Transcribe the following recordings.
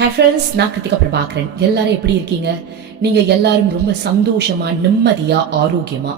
Hey friends நான் கிருத்திகா பிரபாகரன். எல்லாரும் எப்படி இருக்கீங்க? நீங்கள் எல்லாரும் ரொம்ப சந்தோஷமா நிம்மதியாக ஆரோக்கியமாக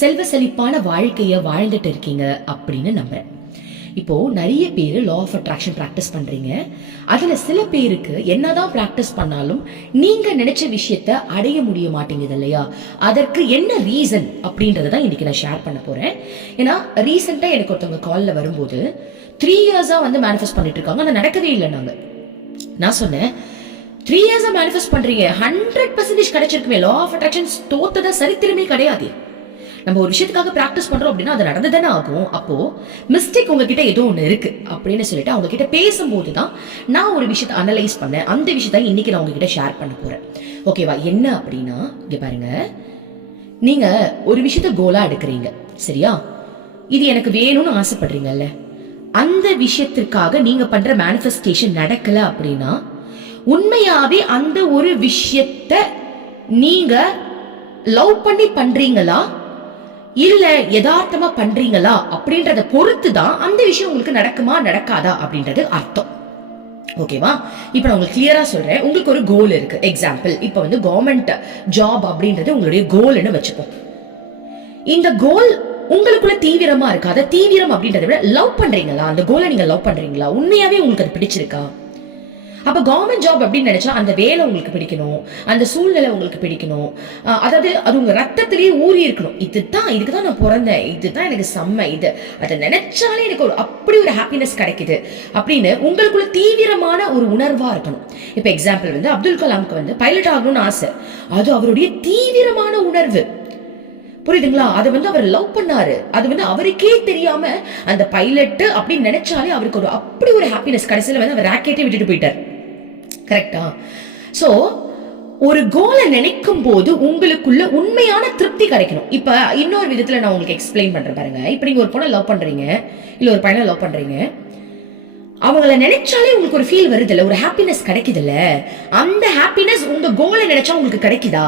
செல்வ செழிப்பான வாழ்க்கையை வாழ்ந்துட்டு இருக்கீங்க அப்படின்னு நம்புகிறேன் இப்போது நிறைய பேர் லா ஆஃப் அட்ராக்ஷன் ப்ராக்டிஸ் பண்ணுறீங்க அதில் சில பேருக்கு என்னதான் ப்ராக்டிஸ் பண்ணாலும் நீங்கள் நினச்ச விஷயத்த அடைய முடிய மாட்டேங்குது இல்லையா? அதற்கு என்ன ரீசன் அப்படின்றத தான் இன்றைக்கி நான் ஷேர் பண்ண போகிறேன் ஏன்னா ரீசெண்டாக எனக்கு ஒருத்தவங்க காலில் வரும்போது த்ரீ இயர்ஸாக வந்து மேனிஃபெஸ்ட் பண்ணிட்டு இருக்காங்க. ஆனால் நடக்கவே இல்லை நாங்கள் நான் சொன்னேன் த்ரீ இயர்ஸா மேனிஃபெஸ்ட் பண்றீங்க. ஹண்ட்ரட் பர்சன்டேஜ் கிடைச்சிருக்குமே லா ஆஃப் அட்ராக்ஷன் தோத்ததை சரித்திரமே கிடையாது. நம்ம ஒரு விஷயத்துக்காக ப்ராக்டிஸ் பண்றோம் அப்படின்னா அது நடந்து தானே ஆகும். அப்போ மிஸ்டேக் உங்ககிட்ட ஏதோ ஒன்று இருக்கு அப்படின்னு சொல்லிட்டு அவங்க கிட்ட பேசும்போது தான் நான் ஒரு விஷயத்தை அனலைஸ் பண்ணேன். அந்த விஷயத்த இன்னைக்கு நான் உங்ககிட்ட ஷேர் பண்ண போறேன். ஓகேவா என்ன அப்படின்னா இங்க பாருங்க. நீங்க ஒரு விஷயத்த கோலா எடுக்கிறீங்க. சரியா? இது எனக்கு வேணும்னு ஆசைப்படுறீங்கல்ல. அந்த விஷயத்திற்காக நீங்க பண்ற மேனிஃபெஸ்டேஷன் நடக்கல அப்படின்னா உண்மையாவே அந்த ஒரு விஷயத்த நீங்க லவ் பண்ணி பண்றீங்களா? இல்ல யதார்த்தமா பண்றீங்களா? அப்படின்றத பொறுத்து தான் அந்த விஷயம் உங்களுக்கு நடக்குமா நடக்காதா அப்படின்றது அர்த்தம். ஓகேவா இப்போ நான் உங்களுக்கு கிளியரா சொல்றேன். உங்களுக்கு ஒரு கோல் இருக்கு. எக்ஸாம்பிள் இப்போ வந்து கவர்மெண்ட் ஜாப் அப்படின்றது உங்களுடைய கோல்னு வச்சுப்போம் இந்த கோல் உங்களுக்குள்ள தீவிரமா இருக்கு? அதை தீவிரம் அப்படின்றத விட லவ் பண்றீங்களா? அந்த கோலை நீங்க லவ் பண்றீங்களா? உண்மையாவே உங்களுக்கு அது பிடிச்சிருக்கா? அப்ப கவர்மெண்ட் ஜாப் அப்படின்னு நினைச்சா அந்த வேலை உங்களுக்கு பிடிக்கணும். அந்த சூழ்நிலை உங்களுக்கு பிடிக்கணும். அதாவது அது உங்க ரத்தத்திலேயே ஊறி இருக்கணும். இதுதான் இதுக்கு தான் நான் பிறந்தேன். இதுதான் எனக்கு செம்ம. இது அதை நினைச்சாலே எனக்கு ஒரு அப்படி ஒரு ஹாப்பினஸ் கிடைக்குது. அப்படின்னு உங்களுக்குள்ள தீவிரமான ஒரு உணர்வா இருக்கணும். இப்ப எக்ஸாம்பிள் வந்து அப்துல் கலாம்க்கு வந்து பைலட் ஆகணும்னு ஆசை. அது அவருடைய தீவிரமான உணர்வு. புரியுதுங்களா? அதை வந்து அவர் லவ் பண்ணாரு. அது வந்து அவருக்கே தெரியாம அந்த பைலட் அப்படின்னு நினைச்சாலே அவருக்கு ஒரு அப்படி ஒரு ஹாப்பினஸ் கடைசியில வந்து அவர் ராக்கெட்டே விட்டுட்டு போயிட்டார். கரெக்டா சோ ஒரு கோலை நினைக்கும் போது உங்களுக்குள்ள உண்மையான திருப்தி கிடைக்கணும். இப்ப இன்னொரு விதத்துல நான் உங்களுக்கு எக்ஸ்பிளைன் பண்றேன் பாருங்க. இப்ப நீங்க ஒரு பொண்ணை லவ் பண்றீங்க. இல்ல ஒரு பையனை லவ் பண்றீங்க. அவங்கள நினைச்சாலே உங்களுக்கு ஒரு ஃபீல் வருது இல்ல ஒரு ஹாப்பினஸ் கிடைக்குதுல்ல. அந்த ஹாப்பினஸ் உங்க கோலை நினைச்சா உங்களுக்கு கிடைக்குதா?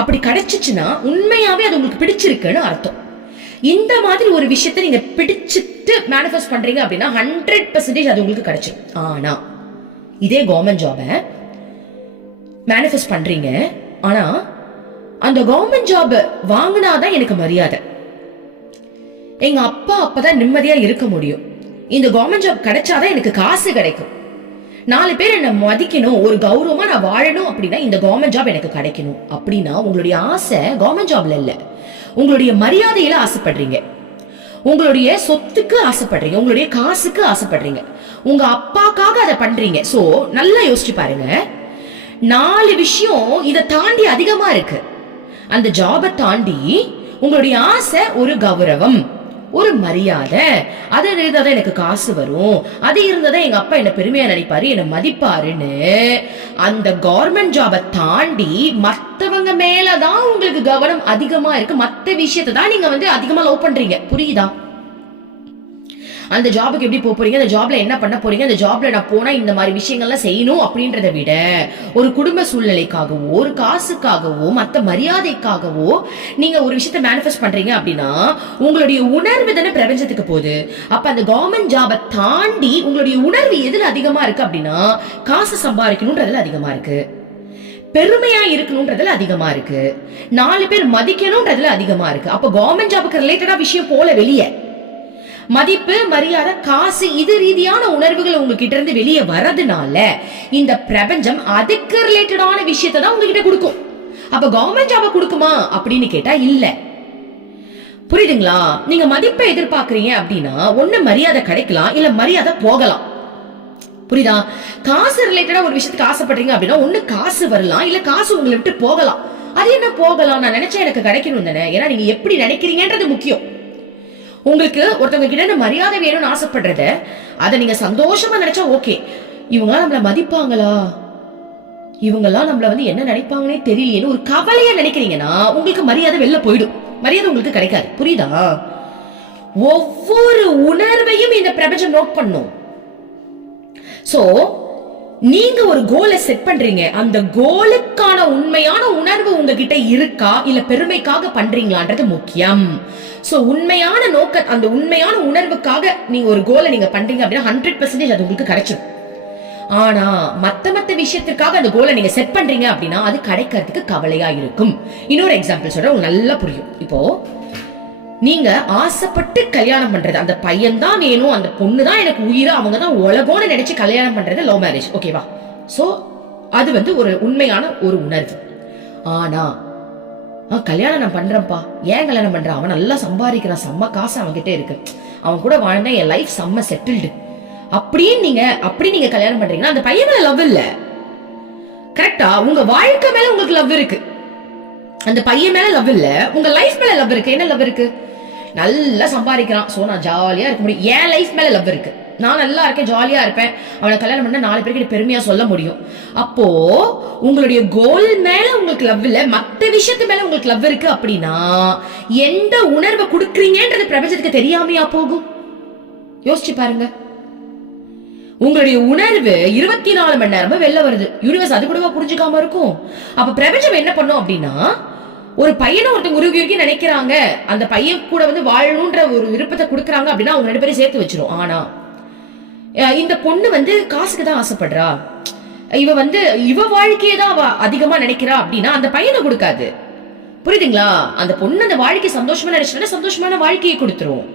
அப்படி கிடைச்சிச்சுன்னா உண்மையாவே அது உங்களுக்கு பிடிச்சிருக்குன்னு அர்த்தம். இந்த மாதிரி ஒரு விஷயத்தை நீங்க பிடிச்சிட்டு மேனிஃபெஸ்ட் பண்றீங்க அப்படின்னா ஹண்ட்ரட் பர்சன்டேஜ் அது உங்களுக்கு கிடைச்சிடும் ஆனா இதே கவர்மெண்ட் ஜாபை மேனிஃபெஸ்ட் பண்றீங்க ஆனா அந்த கவர்மெண்ட் ஜாப் வாங்கினாதான் எனக்கு மரியாதை. எங்க அப்பா அப்பதான் நிம்மதியா இருக்க முடியும். இந்த கவர்மெண்ட் ஜாப் கிடைச்சாதான் எனக்கு காசு கிடைக்கும். நாலு பேர் என்ன மதிக்கணும் ஒரு கௌரவமா நான் வாழணும் அப்படின்னா இந்த கவர்மெண்ட் ஜாப் எனக்கு கிடைக்கணும். அப்படின்னா உங்களுடைய ஆசை கவர்மெண்ட் ஜாப்ல இல்ல. உங்களுடைய மரியாதையில ஆசைப்படுறீங்க. உங்களுடைய சொத்துக்கு ஆசைப்படுறீங்க. உங்களுடைய காசுக்கு ஆசைப்படுறீங்க. உங்க அப்பாக்காக அதை பண்றீங்க. சோ நல்லா யோசிச்சு பாருங்க. நாலு விஷயம் இதை தாண்டி அதிகமா இருக்கு. அந்த ஜாபை தாண்டி உங்களுடைய ஆசை ஒரு கௌரவம். ஒரு மரியாதை. அது இருந்தா எனக்கு காசு வரும். அது இருந்தா எங்க அப்பா என்ன பெருமையா நினைப்பாரு என்ன மதிப்பாருன்னு. அந்த கவர்மெண்ட் ஜாபை தாண்டி மத்தவங்க மேலதான் உங்களுக்கு கவனம் அதிகமா இருக்கு. மத்த விஷயத்தை தான் நீங்க வந்து அதிகமா லவ் பண்றீங்க. புரியுதா? அந்த ஜாபுக்கு எப்படி போக போறீங்க? அந்த ஜாப்ல என்ன பண்ண போறீங்க? அந்த ஜாப்ல நான் போனா இந்த மாதிரி விஷயங்கள்லாம் செய்யணும் அப்படின்றத விட ஒரு குடும்ப சூழ்நிலைக்காகவோ ஒரு காசுக்காகவோ மற்ற மரியாதைக்காகவோ நீங்க ஒரு விஷயத்த மேனிஃபெஸ்ட் பண்றீங்க அப்படின்னா உங்களுடைய உணர்வு தானே பிரபஞ்சத்துக்கு போகுது. அப்ப அந்த கவர்மெண்ட் ஜாபை தாண்டி உங்களுடைய உணர்வு எதுல அதிகமா இருக்கு அப்படின்னா காசு சம்பாதிக்கணும்ன்றதுல அதிகமா இருக்கு. பெருமையா இருக்கணும்ன்றதுல அதிகமா இருக்கு. நாலு பேர் மதிக்கணும்ன்றதுல அதிகமா இருக்கு. அப்ப கவர்மெண்ட் ஜாபுக்கு ரிலேட்டடா விஷயம் போல வெளியே. மதிப்பு மரியாதை காசு இது ரீதியான உணர்வுகள் உங்ககிட்ட இருந்து வெளியே வரதுனால இந்த பிரபஞ்சம் அதுக்கு ரிலேட்டடான விஷயத்தை தான் உங்ககிட்ட கொடுக்கும். அப்ப கவர்மெண்ட் ஜாப கொடுக்குமா அப்படின்னு கேட்டா இல்ல. புரியுதுங்களா? நீங்க மதிப்பை எதிர்பார்க்கறீங்க அப்படின்னா ஒண்ணு மரியாதை கிடைக்கலாம் இல்ல மரியாதை போகலாம். புரியுதா? காசு ரிலேட்டடா ஒரு விஷயத்துக்கு ஆசைப்படுறீங்க அப்படின்னா ஒண்ணு காசு வரலாம் இல்ல காசு உங்களை விட்டு போகலாம். அது என்ன போகலாம்? நான் நினைச்சா எனக்கு கிடைக்கணும் தானே. ஏன்னா நீங்க எப்படி நினைக்கிறீங்கன்றது முக்கியம். உங்களுக்கு ஒருத்தவங்க கிட்ட மரியாதை வேணும்னு ஆசைப்படுறத அதை நீங்க சந்தோஷமா நினைச்சா ஓகே. இவங்களாம் நம்மள மதிப்பாங்களா? இவங்கெல்லாம் நம்மள வந்து என்ன நினைப்பாங்கன்னே தெரியலையேன்னு ஒரு கவலையா நினைக்கிறீங்கன்னா உங்களுக்கு மரியாதை வெளில போயிடும். மரியாதை உங்களுக்கு கிடைக்காது. புரியுதா? ஒவ்வொரு உணர்வையும் இந்த பிரபஞ்சம் நோட் பண்ணும். சோ நீங்க ஒரு கோலை செட் பண்றீங்க. அந்த கோலுக்கான உண்மையான உணர்வு உங்ககிட்ட இருக்கா? இல்ல பெருமைக்காக பண்றீங்களான்றது முக்கியம். சோ உண்மையான நோக்க அந்த உண்மையான உணர்வுக்காக நீங்க ஒரு கோலை நீங்க பண்றீங்க அப்படின்னா ஹண்ட்ரட் பர்சன்டேஜ் அது உங்களுக்கு கிடைச்சிடும் ஆனா மத்த மத்த விஷயத்திற்காக அந்த கோலை நீங்க செட் பண்றீங்க அப்படின்னா அது கிடைக்கிறதுக்கு கவலையா இருக்கும். இன்னொரு எக்ஸாம்பிள் சொல்றேன் உங்களுக்கு நல்லா புரியும். இப்போ நீங்க ஆசைப்பட்டு கல்யாணம் பண்றது. அந்த பையன் தான் வேணும் அந்த பொண்ணு தான் எனக்கு உயிர் அவங்க தான் உலகம்னு நினைச்சு கல்யாணம் பண்றது லவ் மேரேஜ் ஓகேவா சோ அது வந்து ஒரு உண்மையான ஒரு உணர்வு. ஆனா ஆ, கல்யாணம் நான் பண்றேன்ப்பா. ஏன் கல்யாணம் பண்றேன்? அவன் நல்லா சம்பாதிக்கிறான். செம்ம காசு அவன்கிட்ட இருக்கு. அவன் கூட வாழ்ந்தா என் லைஃப் செம்ம செட்டில்டு அப்படின்னு நீங்க அப்படி நீங்க கல்யாணம் பண்றீங்கன்னா அந்த பையன் மேல லவ் இல்ல. கரெக்டா உங்க வாழ்க்கை மேல உங்களுக்கு லவ் இருக்கு. அந்த பையன் மேல லவ் இல்ல. உங்க லைஃப் மேல லவ் இருக்கு. என்ன லவ் இருக்கு? நல்லா சம்பாதிக்கிறான். ஸோ நான் ஜாலியாக இருக்க முடியும். என் லைஃப் மேலே லவ் இருக்கு. நான் நல்லா இருக்கேன் ஜாலியாக இருப்பேன். அவனை கல்யாணம் பண்ண நாலு பேருக்கு பெருமையாக சொல்ல முடியும். அப்போ உங்களுடைய கோல் மேலே உங்களுக்கு லவ் இல்லை மற்ற விஷயத்து மேலே உங்களுக்கு லவ் இருக்கு அப்படின்னா எந்த உணர்வை கொடுக்குறீங்கன்றது பிரபஞ்சத்துக்கு தெரியாமையா போகும்? யோசிச்சு பாருங்க. உங்களுடைய உணர்வு இருபத்தி நாலு மணி நேரமும் வெளில வருது. யூனிவர்ஸ் அது கூடவா புரிஞ்சுக்காம இருக்கும்? அப்ப பிரபஞ்சம் என்ன பண்ணும் அப்படின்னா ஒரு பையனை ஒருத்தங்க உருகி உருகி நினைக்கிறாங்க. அந்த பையன் கூட வந்து வாழணுன்ற ஒரு விருப்பத்தை கொடுக்குறாங்க அப்படின்னா அவங்க ரெண்டு பேரும் சேர்த்து வச்சிரும். ஆனா இந்த பொண்ணு வந்து காசுக்கு தான் ஆசைப்படுறா. இவ வந்து இவ வாழ்க்கையை தான் அவ அதிகமா நினைக்கிறா அப்படின்னா அந்த பையனை கொடுக்காது. புரியுதுங்களா? அந்த பொண்ணு அந்த வாழ்க்கை சந்தோஷமா நினைச்சா சந்தோஷமான வாழ்க்கையை கொடுத்துரும்.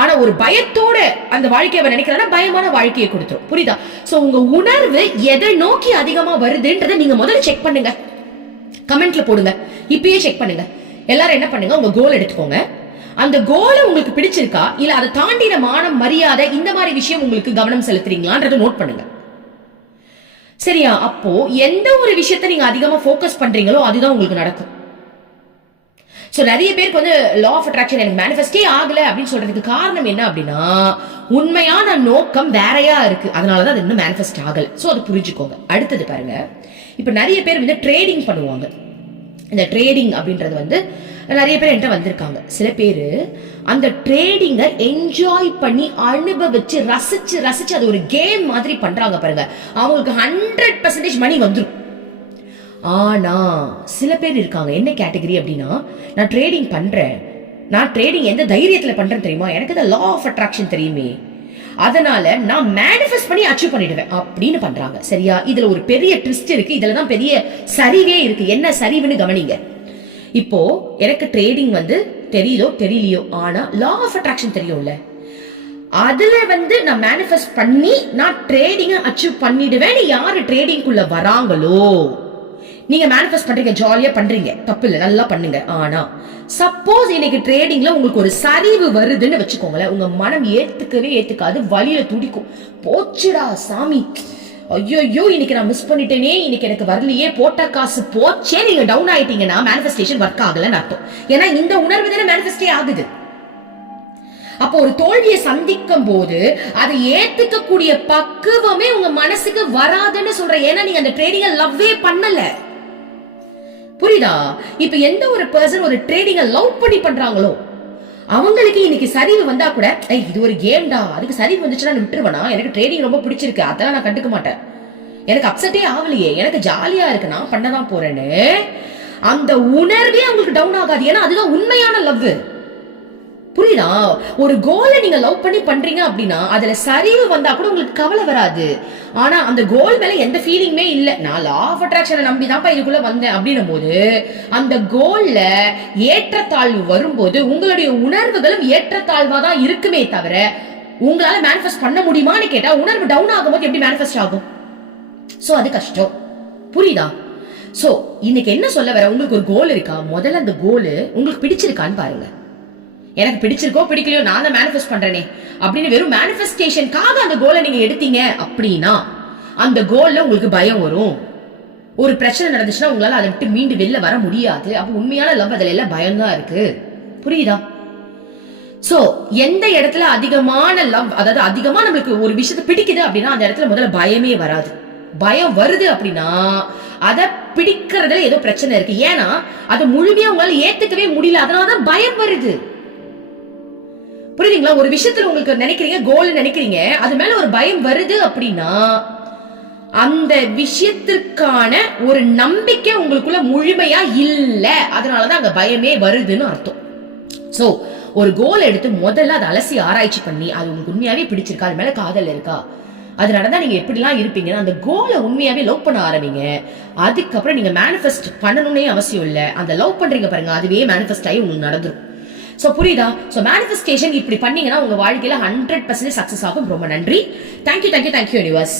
ஆனா ஒரு பயத்தோட அந்த வாழ்க்கையை அவ பயமான வாழ்க்கையை கொடுத்துரும். புரியுதா? சோ உங்க உணர்வு எதை நோக்கி அதிகமா வருதுன்றதை நீங்க முதல்ல செக் பண்ணுங்க. கமெண்ட்ல போடுங்க. இப்பயே செக் பண்ணுங்க. எல்லாரும் என்ன பண்ணுங்க? உங்க கோல் எடுத்துக்கோங்க. அந்த கோலை உங்களுக்கு பிடிச்சிருக்கா? இல்ல அதை தாண்டின மானம் மரியாதை இந்த மாதிரி விஷயம் உங்களுக்கு கவனம் செலுத்துறீங்களான்றதை நோட் பண்ணுங்க. சரியா? அப்போ எந்த ஒரு விஷயத்த நீங்க அதிகமா ஃபோக்கஸ் பண்றீங்களோ அதுதான் உங்களுக்கு நடக்கும். சோ நிறைய பேருக்கு வந்து லா ஆஃப் அட்ராக்ஷன் எனக்கு மேனிஃபெஸ்டே ஆகல அப்படின்னு சொல்றதுக்கு காரணம் என்ன அப்படின்னா உண்மையான நோக்கம் வேறையா இருக்கு. அதனாலதான் அது இன்னும் மேனிஃபெஸ்ட் ஆகல. சோ அது புரிஞ்சுக்கோங்க. அடுத்தது பாருங்க. இப்ப நிறைய பேர் வந்து ட்ரேடிங் பண்ணுவாங்க. இந்த ட்ரேடிங் அப்படின்றது வந்து நிறைய பேர் என்கிட்ட வந்திருக்காங்க. சில பேர் அந்த ட்ரேடிங்கை என்ஜாய் பண்ணி அனுபவிச்சு ரசிச்சு ரசிச்சு அது ஒரு கேம் மாதிரி பண்றாங்க பாருங்க. அவங்களுக்கு ஹண்ட்ரட் பர்சன்டேஜ் மணி வந்துடும் ஆனா சில பேர் இருக்காங்க. என்ன கேட்டகரி அப்படின்னா நான் ட்ரேடிங் பண்றேன். நான் ட்ரேடிங் எந்த தைரியத்தில் பண்றேன் தெரியுமா? எனக்கு இந்த லா ஆஃப் அட்ராக்ஷன் தெரியுமே. அதனால நான் மேனிஃபெஸ்ட் பண்ணி அச்சீவ் பண்ணிடுவேன். அப்படின்னு பண்றாங்க. சரியா? இதுல ஒரு பெரிய ட்விஸ்ட் இருக்கு. இதுல தான் பெரிய சரிவே இருக்கு. என்ன சரிவுன்னு கவனிங்க. இப்போ எனக்கு ட்ரேடிங் வந்து தெரியுதோ தெரியலையோ? ஆனா லா ஆஃப் அட்ராக்ஷன் தெரியும்ல. அதுல வந்து நான் மேனிஃபெஸ்ட் பண்ணி நான் ட்ரேடிங்க அச்சீவ் பண்ணிடுவேன் யாரு ட்ரேடிங்குள்ள வராங்களோ? நீங்க மேனிஃபெஸ்ட் பண்றீங்க ஜாலியா பண்றீங்க. தப்பு இல்ல நல்லா பண்ணுங்க. ஆனா சப்போஸ் இன்னைக்கு ட்ரேடிங்ல உங்களுக்கு ஒரு சரிவு வருதுன்னு வச்சுக்கோங்களேன். உங்க மனம் ஏத்துக்கவே ஏத்துக்காது வழியில துடிக்கும். போச்சுடா சாமி. ஐயோ இன்னைக்கு நான் மிஸ் பண்ணிட்டேனே. இன்னைக்கு எனக்கு வரலையே. போட்ட காசு போச்சே. நீங்க டவுன் ஆயிட்டீங்கன்னா மேனிஃபெஸ்டேஷன் ஒர்க் ஆகலன்னு அர்த்தம். ஏன்னா இந்த உணர்வு தானே மேனிஃபெஸ்டே ஆகுது. அப்போ ஒரு தோல்வியை சந்திக்கும் போது அதை ஏத்துக்க கூடிய பக்குவமே உங்க மனசுக்கு வராதுன்னு சொல்றேன். ஏன்னா நீங்க அந்த ட்ரேடிங்க லவ்வே பண்ணல. புரியுதா? இப்ப எந்த ஒரு பர்சன் ஒரு ட்ரேடிங்க லவ் பண்ணி பண்றாங்களோ அவங்களுக்கு இன்னைக்கு சரிவு வந்தா கூட ஏய் இது ஒரு கேம்டா அதுக்கு சரிவு வந்துச்சுன்னா நான் விட்டுருவேனா? எனக்கு ட்ரேடிங் ரொம்ப பிடிச்சிருக்கு அதெல்லாம் நான் கண்டுக்க மாட்டேன். எனக்கு அப்செட்டே ஆகலையே எனக்கு ஜாலியா இருக்கு நான் பண்ணதான் போறேன்னு. அந்த உணர்வே அவங்களுக்கு டவுன் ஆகாது. ஏன்னா அதுதான் உண்மையான லவ் புரியுதா? ஒரு கோலை நீங்க லவ் பண்ணி பண்றீங்க அப்படின்னா அதுல சரிவு வந்தா கூட உங்களுக்கு கவலை வராது. ஆனா அந்த கோல் மேல எந்த ஃபீலிங்குமே இல்ல. நான் லா ஆஃப் அட்ராக்ஷனை நம்பி தான் இதுக்குள்ள வந்தேன் அப்படின்னும் போது அந்த கோல்ல ஏற்றத்தாழ்வு வரும்போது உங்களுடைய உணர்வுகளும் ஏற்றத்தாழ்வா தான் இருக்குமே தவிர உங்களால மேனிஃபெஸ்ட் பண்ண முடியுமான்னு கேட்டா உணர்வு டவுன் ஆகும்போது எப்படி மேனிஃபெஸ்ட் ஆகும்? சோ அது கஷ்டம். புரியுதா? சோ இன்னைக்கு என்ன சொல்ல வர? உங்களுக்கு ஒரு கோல் இருக்கா? முதல்ல அந்த கோல் உங்களுக்கு பிடிச்சிருக்கான்னு பாருங்க. எனக்கு பிடிச்சிருக்கோ பிடிக்கலையோ நான் தான் மேனிஃபெஸ்ட் பண்றேனே. அப்படின்னு வெறும் மேனிஃபெஸ்டேஷனுக்காக அந்த கோலை நீங்க எடுத்தீங்க அப்படின்னா அந்த கோல்ல உங்களுக்கு பயம் வரும். ஒரு பிரச்சனை நடந்துச்சுன்னா உங்களால அதை விட்டு மீண்டு வெளில வர முடியாது. அப்ப உண்மையான லவ் அதுல எல்லாம் பயம்தான் இருக்கு. புரியுதா? சோ எந்த இடத்துல அதிகமான லவ் அதாவது அதிகமா நம்மளுக்கு ஒரு விஷயத்தை பிடிக்குது அப்படின்னா அந்த இடத்துல முதல்ல பயமே வராது. பயம் வருது அப்படின்னா அதை பிடிக்கிறதுல ஏதோ பிரச்சனை இருக்கு. ஏன்னா அதை முழுமையா உங்களால ஏத்துக்கவே முடியல. அதனாலதான் பயம் வருது. புரியுதுங்களா? ஒரு விஷயத்துல உங்களுக்கு நினைக்கிறீங்க கோல் நினைக்கிறீங்க அது மேல ஒரு பயம் வருது அப்படின்னா அந்த விஷயத்திற்கான ஒரு நம்பிக்கை உங்களுக்குள்ள முழுமையா இல்ல. அதனாலதான் அங்க பயமே வருதுன்னு அர்த்தம். சோ ஒரு கோல் எடுத்து முதல்ல அதை அலசி ஆராய்ச்சி பண்ணி அது உங்களுக்கு உண்மையாவே பிடிச்சிருக்கா? அது மேல காதல் இருக்கா? அது நடந்தா நீங்க எப்படிலாம் இருப்பீங்கன்னா அந்த கோலை உண்மையாவே லவ் பண்ண ஆரம்பிங்க. அதுக்கப்புறம் நீங்க மேனிஃபெஸ்ட் பண்ணணும்னே அவசியம் இல்லை. அந்த லவ் பண்றீங்க பாருங்க அதுவே மேனிஃபெஸ்ட் ஆகி உங்களுக்கு நடந்துரும். ஸோ புரியுதா? ஸோ மேனிஃபெஸ்டேஷன் இப்படி பண்ணீங்கன்னா உங்க வாழ்க்கையில ஹண்ட்ரட் பர்சன்டேஜ் சக்ஸஸ் ஆகும். ரொம்ப நன்றி. Thank you thank you thank you universe